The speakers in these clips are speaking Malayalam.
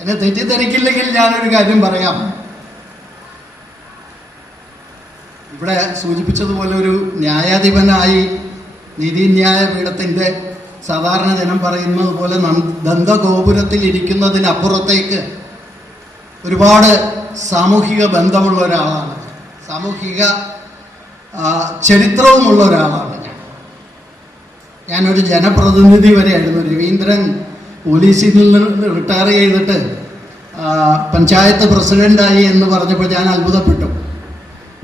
എന്നെ തെറ്റിദ്ധരിക്കില്ലെങ്കിൽ ഞാനൊരു കാര്യം പറയാം. ഇവിടെ സൂചിപ്പിച്ചതുപോലെ ഒരു ന്യായാധിപനായി നീതിന്യായ പീഠത്തിന്റെ സാധാരണ ജനം പറയുന്നത് പോലെ ദന്തഗോപുരത്തിൽ ഇരിക്കുന്നതിനപ്പുറത്തേക്ക് ഒരുപാട് സാമൂഹിക ബന്ധമുള്ള ഒരാളാണ്. സാമൂഹിക ചരിത്രവുമുള്ള ഒരാളാണ് ഞാനൊരു ജനപ്രതിനിധി വരെയായിരുന്നു. രവീന്ദ്രൻ പോലീസിൽ നിന്ന് റിട്ടയർ ചെയ്തിട്ട് പഞ്ചായത്ത് പ്രസിഡന്റായി എന്ന് പറഞ്ഞപ്പോൾ ഞാൻ അത്ഭുതപ്പെട്ടു.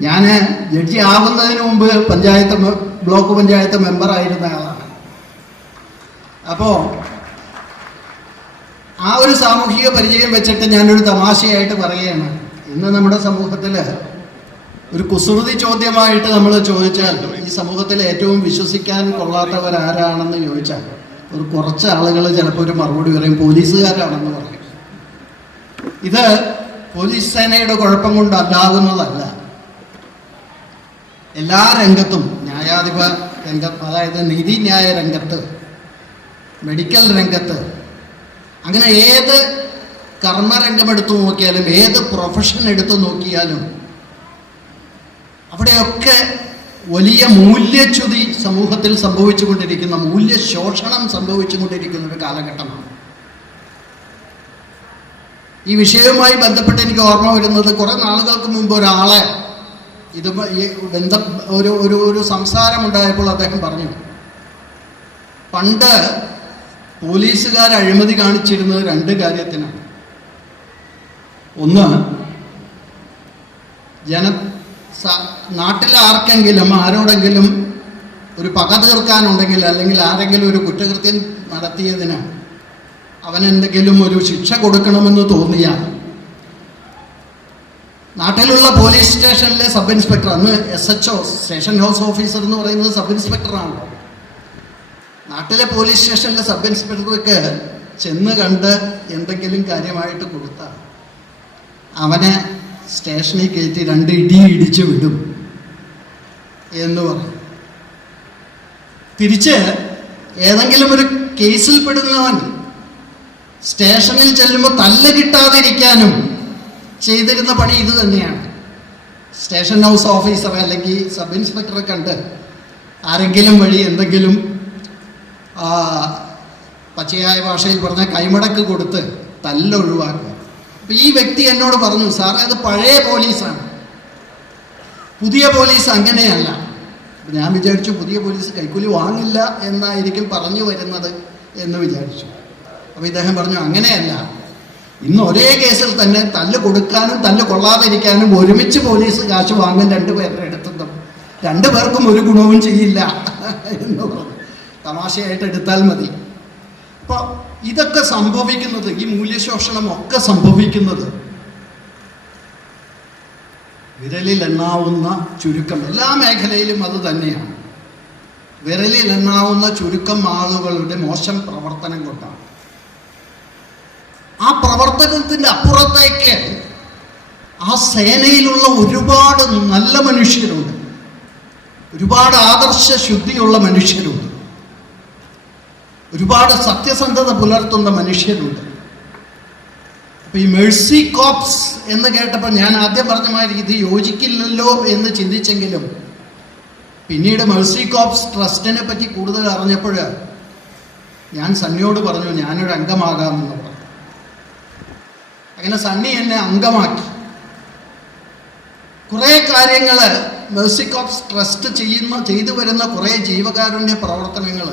ഞാൻ ജഡ്ജി ആവുന്നതിന് മുമ്പ് പഞ്ചായത്ത് ബ്ലോക്ക് പഞ്ചായത്ത് മെമ്പറായിരുന്ന ആളാണ്. അപ്പോൾ ആ ഒരു സാമൂഹിക പരിചയം വെച്ചിട്ട് ഞാനൊരു തമാശയായിട്ട് പറയുകയാണ്. ഇന്ന് നമ്മുടെ സമൂഹത്തിൽ ഒരു കുസൃതി ചോദ്യമായിട്ട് നമ്മൾ ചോദിച്ചാൽ ഈ സമൂഹത്തിൽ ഏറ്റവും വിശ്വസിക്കാൻ കൊള്ളാത്തവരാരാണെന്ന് ചോദിച്ചാൽ ഒരു കുറച്ച് ആളുകൾ ചിലപ്പോൾ ഒരു മറുപടി പറയും പോലീസുകാരാണെന്ന് പറയും. ഇത് പോലീസ് സേനയുടെ കുഴപ്പം കൊണ്ട് അല്ലാകുന്നതല്ല എല്ലാ രംഗത്തും ന്യായാധിപ രംഗം അതായത് നീതിന്യായ രംഗത്ത് മെഡിക്കൽ രംഗത്ത് അങ്ങനെ ഏത് കർമ്മരംഗം എടുത്തു നോക്കിയാലും ഏത് പ്രൊഫഷൻ എടുത്തു നോക്കിയാലും അവിടെയൊക്കെ വലിയ മൂല്യച്യുതി സമൂഹത്തിൽ സംഭവിച്ചുകൊണ്ടിരിക്കുന്ന മൂല്യ ശോഷണം സംഭവിച്ചുകൊണ്ടിരിക്കുന്ന ഒരു കാലഘട്ടമാണ്. ഈ വിഷയവുമായി ബന്ധപ്പെട്ട് എനിക്ക് ഓർമ്മ വരുന്നത് കുറെ നാളുകൾക്ക് മുമ്പ് ഒരാളെ ഇത് ബന്ധ ഒരു ഒരു ഒരു സംസാരമുണ്ടായപ്പോൾ അദ്ദേഹം പറഞ്ഞു പണ്ട് പോലീസുകാർ അഴിമതി കാണിച്ചിരുന്നത് രണ്ട് കാര്യത്തിനാണ്. ഒന്ന് ജന നാട്ടിലെ ആർക്കെങ്കിലും ആരോടെങ്കിലും ഒരു പക തീർക്കാനുണ്ടെങ്കിൽ അല്ലെങ്കിൽ ആരെങ്കിലും ഒരു കുറ്റകൃത്യം നടത്തിയതിന് അവനെന്തെങ്കിലും ഒരു ശിക്ഷ കൊടുക്കണമെന്ന് തോന്നിയാൽ നാട്ടിലുള്ള പോലീസ് സ്റ്റേഷനിലെ സബ് ഇൻസ്പെക്ടർ അന്ന് S H O station house officer എന്ന് പറയുന്നത് സബ് ഇൻസ്പെക്ടറാണല്ലോ നാട്ടിലെ പോലീസ് സ്റ്റേഷനിലെ സബ് ഇൻസ്പെക്ടർക്ക് ചെന്ന് കണ്ട് എന്തെങ്കിലും കാര്യമായിട്ട് കൊടുത്താൽ അവനെ സ്റ്റേഷനിൽ കയറ്റി രണ്ട് ഇടി ഇടിച്ച് വിടും എന്ന് പറഞ്ഞു. തിരിച്ച് ഏതെങ്കിലും ഒരു കേസിൽ പെടുന്നവൻ സ്റ്റേഷനിൽ ചെല്ലുമ്പോൾ തല്ല കിട്ടാതിരിക്കാനും ചെയ്തിരുന്ന പണി ഇത് തന്നെയാണ്. സ്റ്റേഷൻ ഹൗസ് ഓഫീസർ അല്ലെങ്കിൽ സബ് ഇൻസ്പെക്ടറെ കണ്ട് ആരെങ്കിലും വഴി എന്തെങ്കിലും പച്ചയായ ഭാഷയിൽ പറഞ്ഞ കൈമടക്ക് കൊടുത്ത് തല്ലൊഴിവാക്കുക. അപ്പൊ ഈ വ്യക്തി എന്നോട് പറഞ്ഞു സാർ അത് പഴയ പോലീസാണ്. പുതിയ പോലീസ് അങ്ങനെയല്ല. ഞാൻ വിചാരിച്ചു പുതിയ പോലീസ് കൈക്കൂലി വാങ്ങില്ല എന്നായിരിക്കും പറഞ്ഞു വരുന്നത് എന്ന് വിചാരിച്ചു. അപ്പോൾ ഇദ്ദേഹം പറഞ്ഞു അങ്ങനെയല്ല. ഇന്ന് ഒരേ കേസിൽ തന്നെ തല്ല് കൊടുക്കാനും തല്ല് കൊള്ളാതിരിക്കാനും ഒരുമിച്ച് പോലീസ് കാശ് വാങ്ങും രണ്ടുപേരുടെ രണ്ടു പേർക്കും ഒരു ഗുണവും ചെയ്യില്ല. എന്ന് പറഞ്ഞു. തമാശയായിട്ട് എടുത്താൽ മതി. അപ്പോൾ ഇതൊക്കെ സംഭവിക്കുന്നത് ഈ മൂല്യശോഷണം ഒക്കെ സംഭവിക്കുന്നത് വിരലിൽ എണ്ണാവുന്ന ചുരുക്കം. എല്ലാ മേഖലയിലും അത് തന്നെയാണ്. വിരലിൽ എണ്ണാവുന്ന ചുരുക്കം ആളുകളുടെ മോശം പ്രവർത്തനം കൊണ്ടാണ്. ആ പ്രവർത്തനത്തിന്റെ അപ്പുറത്തേക്ക് ആ സേനയിലുള്ള ഒരുപാട് നല്ല മനുഷ്യരുണ്ട്. ഒരുപാട് ആദർശ ശുദ്ധിയുള്ള മനുഷ്യരുണ്ട്. ഒരുപാട് സത്യസന്ധത പുലർത്തുന്ന മനുഷ്യരുണ്ട്. അപ്പൊ ഈ മേഴ്സി കോപ്സ് എന്ന് കേട്ടപ്പോൾ ഞാൻ ആദ്യം പറഞ്ഞ മാതിരി ഇത് യോജിക്കില്ലല്ലോ എന്ന് ചിന്തിച്ചെങ്കിലും പിന്നീട് മേഴ്സി കോപ്സ് ട്രസ്റ്റിനെ പറ്റി കൂടുതൽ അറിഞ്ഞപ്പോൾ ഞാൻ സണ്ണിയോട് പറഞ്ഞു ഞാനൊരു അംഗമാകാമെന്ന് പറഞ്ഞു. അങ്ങനെ സണ്ണി എന്നെ അംഗമാക്കി. കുറേ കാര്യങ്ങൾ മേഴ്സി കോപ്സ് ട്രസ്റ്റ് ചെയ്യുന്ന ചെയ്തു വരുന്ന കുറേ ജീവകാരുണ്യ പ്രവർത്തനങ്ങൾ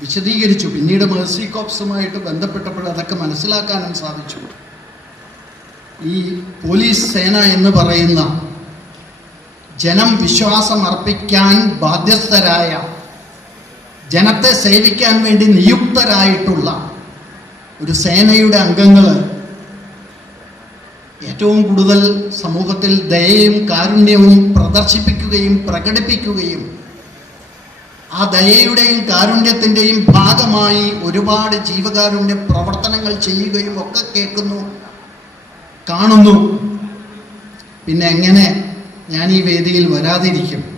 വിശദീകരിച്ചു. പിന്നീട് മേഴ്സി കോപ്സുമായിട്ട് ബന്ധപ്പെട്ടപ്പോൾ അതൊക്കെ മനസ്സിലാക്കാനും സാധിച്ചു. ഈ പോലീസ് സേന എന്ന് പറയുന്ന ജനം വിശ്വാസം അർപ്പിക്കാൻ ബാധ്യസ്ഥരായ ജനത്തെ സേവിക്കാൻ വേണ്ടി നിയുക്തരായിട്ടുള്ള ഒരു സേനയുടെ അംഗങ്ങൾ ഏറ്റവും കൂടുതൽ സമൂഹത്തിൽ ദയയും കാരുണ്യവും പ്രദർശിപ്പിക്കുകയും പ്രകടിപ്പിക്കുകയും ആ ദയയുടെയും കാരുണ്യത്തിന്റെയും ഭാഗമായി ഒരുപാട് ജീവകാരുണ്യ പ്രവർത്തനങ്ങൾ ചെയ്യുകയും ഒക്കെ കേൾക്കുന്നു കാണുന്നു. പിന്നെ എങ്ങനെ ഞാൻ ഈ വേദിയിൽ വരാതിരിക്കും?